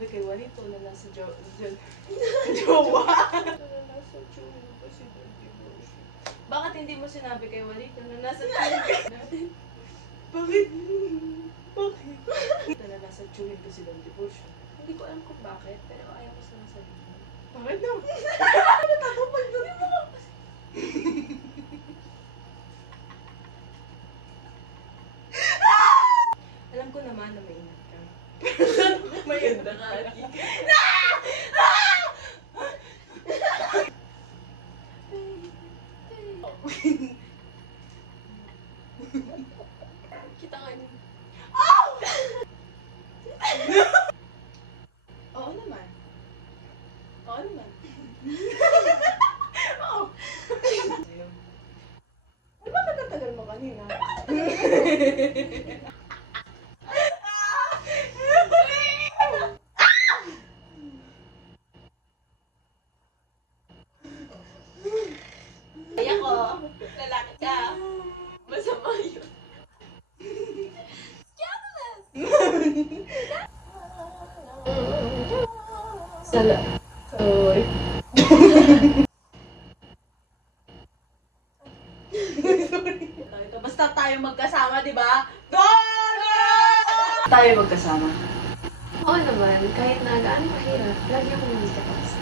sinabi kay Juanito na nasa jowa? Bakit hindi mo sinabi kay Juanito na nasa tiyuhin? Bakit? Bakit? Na nasa tiyuhin ko si Don Tiburcio. Hindi ko alam kung bakit, pero ayaw ko silang sabihin. Bakit na? Natatapag na rin mo. Alam ko naman na maingat ka. Maganda ka. Kita nga niyo. Oo naman. Oo naman. Oo. Di ba katatagal mo kanina? Kaya ko, lalaki ka. Masama yun. Sala. Sorry. Ito, basta tayo magkasama, di ba? Go! Tayo magkasama. Oo naman, kahit na gaano kahirap, lagi akong nandito para sa